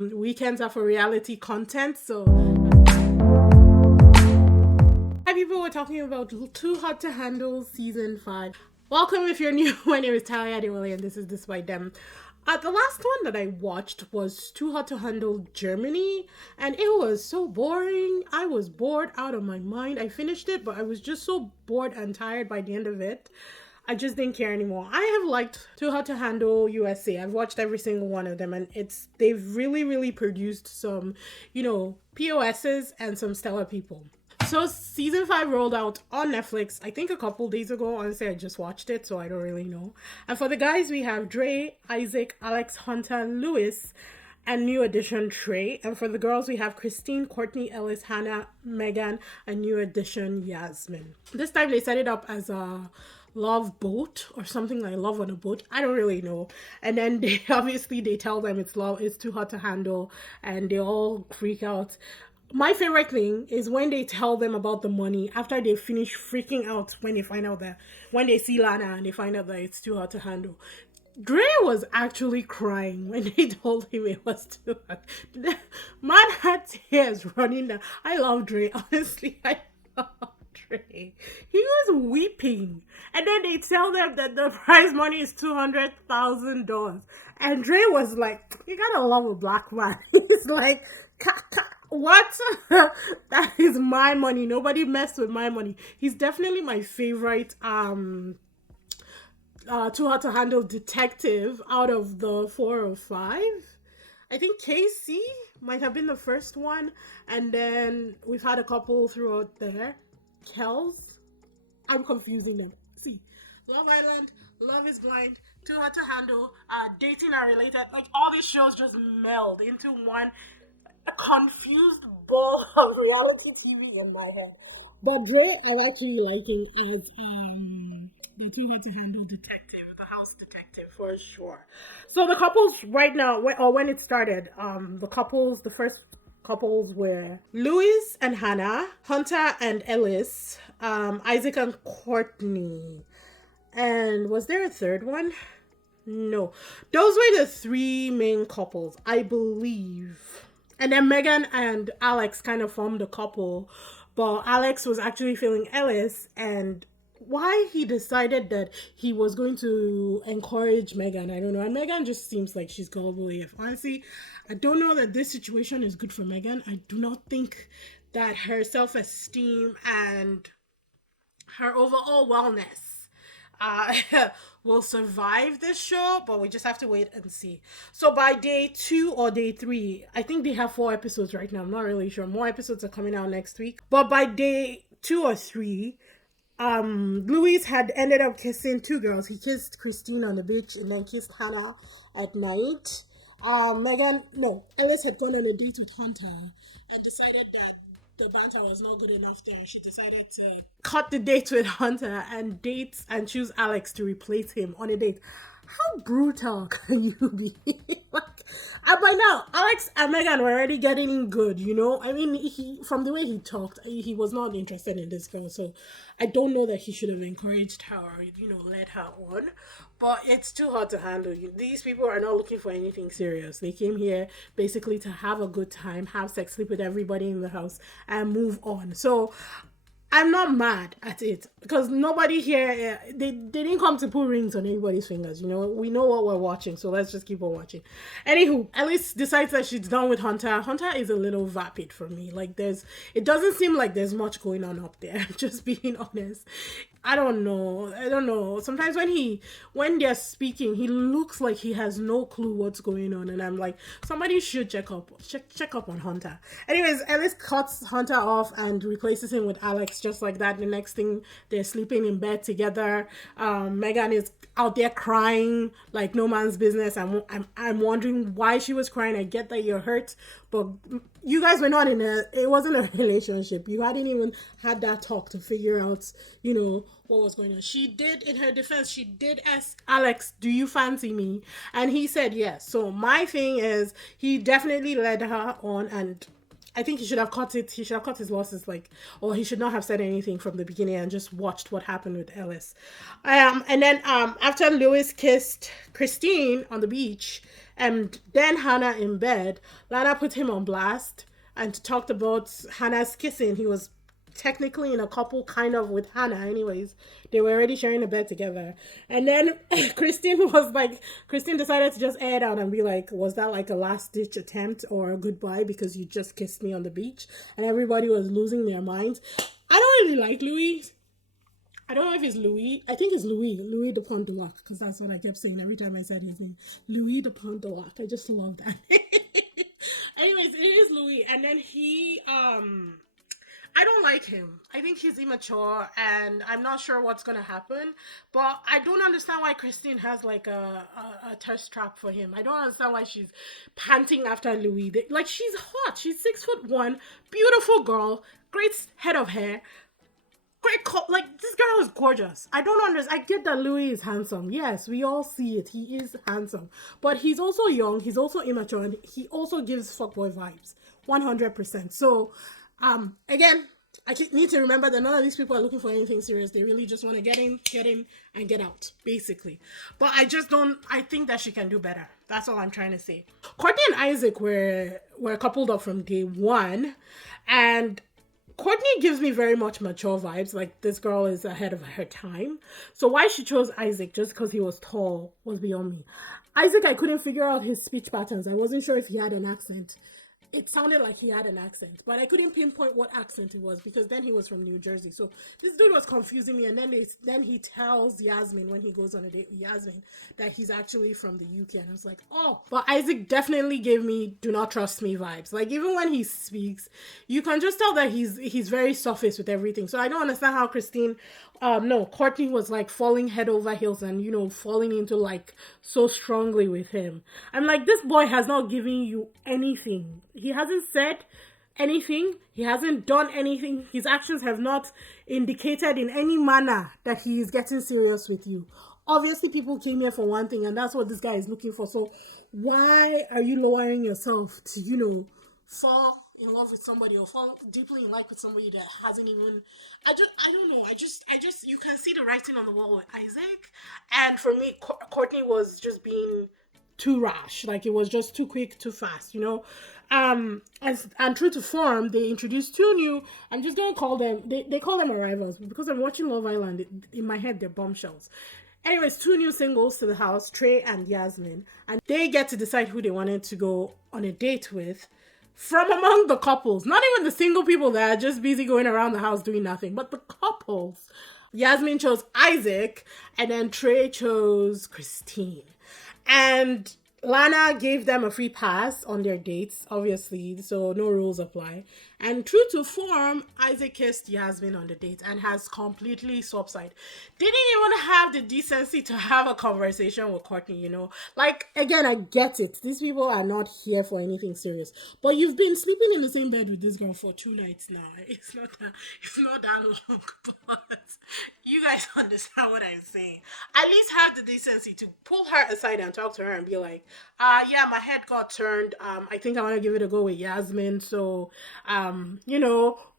Weekends are for reality content, so hi people, we're talking about Too Hot to Handle season 5. Welcome if you're new. My name is Talia Adewale and this is Disbydem. The last one that I watched was Too Hot to Handle Germany, and it was so boring. I was bored out of my mind. I finished it, but I was just so bored and tired by the end of it. I just didn't care anymore. I have liked Too Hot to Handle USA. I've watched every single one of them, and they've really produced some, POSs and some stellar people. So season 5 rolled out on Netflix, I think a couple days ago. Honestly, I just watched it, so I don't really know. And for the guys, we have Dre, Isaac, Alex, Hunter, Lewis, and new addition Trey. And for the girls, we have Christine, Courtney, Ellis, Hannah, Megan, and new addition Yasmin. This time they set it up as a love boat or something like love on a boat. I don't really know. And then they obviously they tell them it's too hot to handle, and they all freak out. My favorite thing is when they tell them about the money after they finish freaking out when they find out that when they see Lana and they find out that it's too hot to handle. Dre was actually crying when they told him it was too hot. Man had tears running down. I love Dre, honestly. I love Dre. He was weeping. And then they tell them that the prize money is $200,000. And Dre was like, you gotta love a black man. It's like, what? That is my money. Nobody messed with my money. He's definitely my favorite too hot to handle detective out of the 4 or 5. I think Casey might have been the first one, and then we've had a couple throughout there. Kels, I'm confusing them. See, Love Island, Love is Blind, Too Hot to Handle, Dating are Related. Like all these shows just meld into one confused ball of reality TV in my head. But Dre, I'm actually liking as the Too Hot to Handle detective, the house detective for sure. So the couples right now, or when it started, the first couples were Louis and Hannah, Hunter and Ellis, Isaac and Courtney. And was there a third one? No. Those were the 3 main couples, I believe. And then Megan and Alex kind of formed a couple, but Alex was actually feeling Ellis, and why he decided that he was going to encourage Megan, I don't know. And Megan just seems like she's gullible AF. Honestly, I don't know that this situation is good for Megan. I do not think that her self-esteem and her overall wellness uh, will survive this show, but we just have to wait and see. So by day 2 or day 3, I think they have 4 episodes right now. I'm not really sure. More episodes are coming out next week. But by day 2 or 3, Louis had ended up kissing 2 girls. He kissed Christine on the beach and then kissed Hannah at night. Ellis had gone on a date with Hunter and decided that the banter was not good enough there. She decided to cut the date with Hunter and date and choose Alex to replace him on a date. How brutal can you be? Like, and by now, Alex and Megan were already getting good, you know? I mean, from the way he talked, he was not interested in this girl, so I don't know that he should have encouraged her or, led her on. But it's too hard to handle. These people are not looking for anything serious. They came here basically to have a good time, have sex, sleep with everybody in the house, and move on. So I'm not mad at it because nobody here, they didn't come to put rings on anybody's fingers. We know what we're watching, so let's just keep on watching. Anywho, Alice decides that she's done with Hunter. Hunter is a little vapid for me. Like, it doesn't seem like there's much going on up there, just being honest. I don't know. Sometimes when they're speaking, he looks like he has no clue what's going on, and I'm like, somebody should check up on Hunter. Anyways, Ellis cuts Hunter off and replaces him with Alex, just like that. The next thing, they're sleeping in bed together. Megan is out there crying like no man's business. I'm wondering why she was crying. I get that you're hurt, but you guys were not it wasn't a relationship. You hadn't even had that talk to figure out, what was going on. In her defense, she did ask Alex, do you fancy me? And he said yes. So my thing is, he definitely led her on, and I think he should have cut it. He should have cut his losses, or he should not have said anything from the beginning and just watched what happened with Ellis. And then after Lewis kissed Christine on the beach, And then Hannah in bed, Lana put him on blast and talked about Hannah's kissing. He was technically in a couple kind of with Hannah anyways. They were already sharing a bed together. And then Christine decided to just air it out and be like, was that like a last ditch attempt or a goodbye because you just kissed me on the beach? And everybody was losing their minds. I don't really like Louis. I don't know if it's Louis. I think it's Louis de Pont de Lac, because that's what I kept saying every time I said his name. Louis de Pont de Lac. I just love that. Anyways, it is Louis. And then I don't like him. I think he's immature and I'm not sure what's going to happen. But I don't understand why Christine has like a thirst trap for him. I don't understand why she's panting after Louis. Like, she's hot. She's 6'1", beautiful girl, great head of hair. Like, this girl is gorgeous. I don't understand. I get that Louis is handsome. Yes, we all see it. He is handsome. But he's also young. He's also immature. And he also gives fuckboy vibes. 100%. So, again, I need to remember that none of these people are looking for anything serious. They really just want to get in, and get out, basically. But I think that she can do better. That's all I'm trying to say. Courtney and Isaac were coupled up from day one. And Courtney gives me very much mature vibes. Like, this girl is ahead of her time. So why she chose Isaac just because he was tall was beyond me. Isaac, I couldn't figure out his speech patterns. I wasn't sure if he had an accent. It sounded like he had an accent, but I couldn't pinpoint what accent it was because then he was from New Jersey. So this dude was confusing me. And then he tells Yasmin when he goes on a date with Yasmin that he's actually from the UK. And I was like, oh. But Isaac definitely gave me do not trust me vibes. Like, even when he speaks, you can just tell that he's very surface with everything. So I don't understand how Courtney was like falling head over heels and, falling into like so strongly with him. I'm like, this boy has not given you anything. He hasn't said anything. He hasn't done anything. His actions have not indicated in any manner that he is getting serious with you. Obviously, people came here for one thing, and that's what this guy is looking for. So why are you lowering yourself to, fall in love with somebody or fall deeply in like with somebody that hasn't even, I don't know. I just, you can see the writing on the wall with Isaac. And for me, Courtney was just being too rash. Like, it was just too quick, too fast, and true to form, they introduced two new, I'm just gonna call them, they call them arrivals, because I'm watching Love Island, in my head they're bombshells. Anyways, two new singles to the house, Trey and Yasmin, and they get to decide who they wanted to go on a date with from among the couples. Not even the single people that are just busy going around the house doing nothing, but the couples. Yasmin chose Isaac, and then Trey chose Christine. And Lana gave them a free pass on their dates, obviously, so no rules apply. And true to form, Isaac kissed Yasmin on the date and has completely swapped side. Didn't even have the decency to have a conversation with Courtney, Like, again, I get it. These people are not here for anything serious. But you've been sleeping in the same bed with this girl for 2 nights now. It's not that long, but you guys understand what I'm saying. At least have the decency to pull her aside and talk to her and be like, yeah, my head got turned. I think I want to give it a go with Yasmin. So,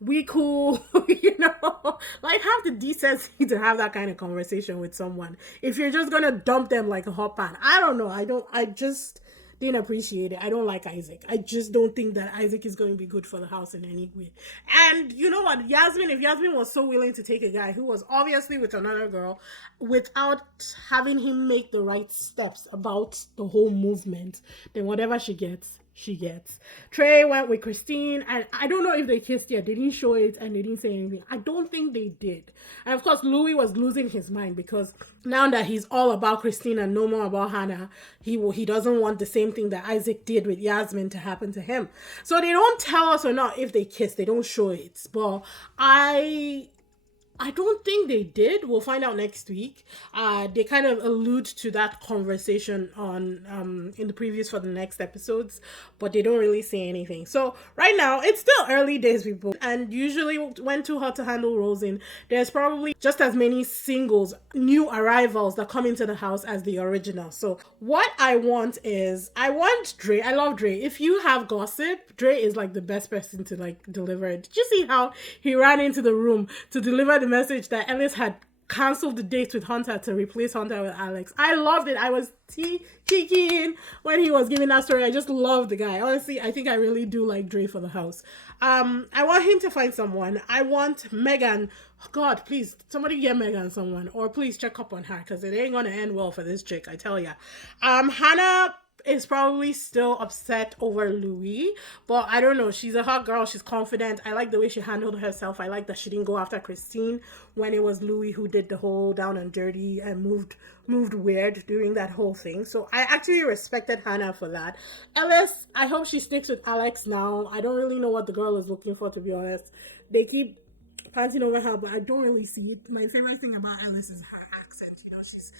we cool, like, have the decency to have that kind of conversation with someone. If you're just going to dump them like a hot pan, I don't know. I just didn't appreciate it. I don't like Isaac. I just don't think that Isaac is going to be good for the house in any way. And you know what, if Yasmin was so willing to take a guy who was obviously with another girl without having him make the right steps about the whole movement, then whatever she gets. Trey went with Christine, and I don't know if they kissed yet. They didn't show it, and they didn't say anything. I don't think they did. And of course, Louis was losing his mind because now that he's all about Christine and no more about Hannah, he doesn't want the same thing that Isaac did with Yasmin to happen to him. So they don't tell us or not if they kissed. They don't show it. But I don't think they did. We'll find out next week. They kind of allude to that conversation on in the previews for the next episodes, but they don't really say anything. So right now, it's still early days, people. And usually when Too Hot to Handle rolls in, there's probably just as many singles, new arrivals that come into the house as the original. So what I want Dre. I love Dre. If you have gossip, Dre is like the best person to like deliver it. Did you see how he ran into the room to deliver the message that Ellis had canceled the date with Hunter to replace Hunter with Alex. I loved it. I was kicking when he was giving that story. I just love the guy. Honestly, I think I really do like Dre for the house. I want him to find someone. I want Megan. God, please, somebody get Megan someone, or please check up on her because it ain't gonna end well for this chick. I tell ya. Hannah is probably still upset over Louis, but I don't know. She's a hot girl. She's confident. I like the way she handled herself. I like that she didn't go after Christine when it was Louis who did the whole down and dirty and moved weird during that whole thing. So I actually respected Hannah for that. Ellis, I hope she sticks with Alex now. I don't really know what the girl is looking for, to be honest. They keep panting over her, but I don't really see it. My favorite thing about Ellis is her accent. You know, she's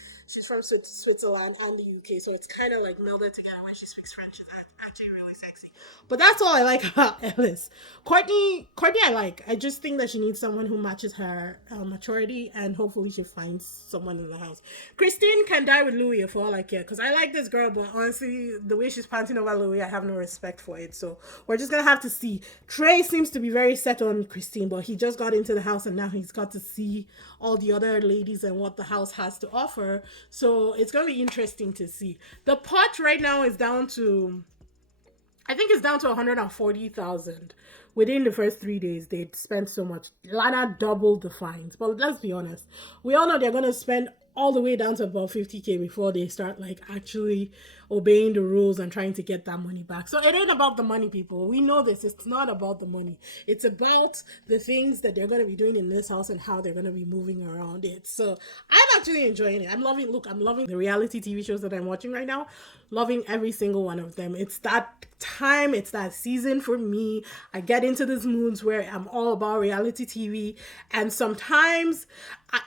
from Switzerland and the UK, so it's kind of like melded together. When she speaks French, it's actually really sexy. But that's all I like about Ellis. Courtney, I like. I just think that she needs someone who matches her maturity, and hopefully she finds someone in the house. Christine can die with Louis for all I care, because I like this girl, but honestly, the way she's panting over Louis, I have no respect for it. So we're just gonna have to see. Trey seems to be very set on Christine, but he just got into the house, and now he's got to see all the other ladies and what the house has to offer. So it's gonna be interesting to see. The pot right now is down to, I think it's down to 140,000. Within the first 3 days, they spent so much. Lana doubled the fines. But let's be honest. We all know they're going to spend all the way down to about 50K before they start like actually obeying the rules and trying to get that money back. So it ain't about the money, people. We know this. It's not about the money. It's about the things that they're going to be doing in this house and how they're going to be moving around it. So I'm actually enjoying it. I'm loving the reality TV shows that I'm watching right now. Loving every single one of them. It's that time, it's that season for me. I get into these moods where I'm all about reality TV, and sometimes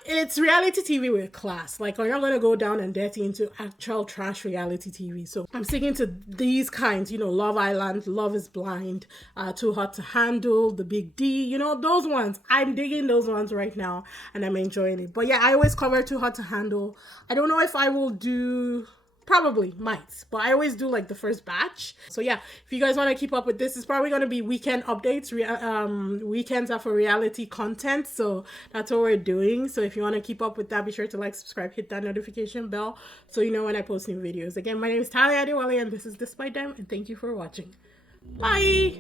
it's reality TV with class. Like, I'm not going to go down and dirty into actual trash reality TV. So I'm sticking to these kinds, you know, Love Island, Love is Blind, Too Hot to Handle, The Big D, you know, those ones. I'm digging those ones right now, and I'm enjoying it. But yeah, I always cover Too Hot to Handle. I don't know if I will do... Probably might, but I always do like the first batch. So yeah, if you guys want to keep up with this, it's probably going to be weekend updates. Weekends are for reality content, so that's what we're doing. So if you want to keep up with that, be sure to like, subscribe, hit that notification bell so you know when I post new videos. Again, my name is Talia Adewale, and this is Disbydem, and thank you for watching. Bye.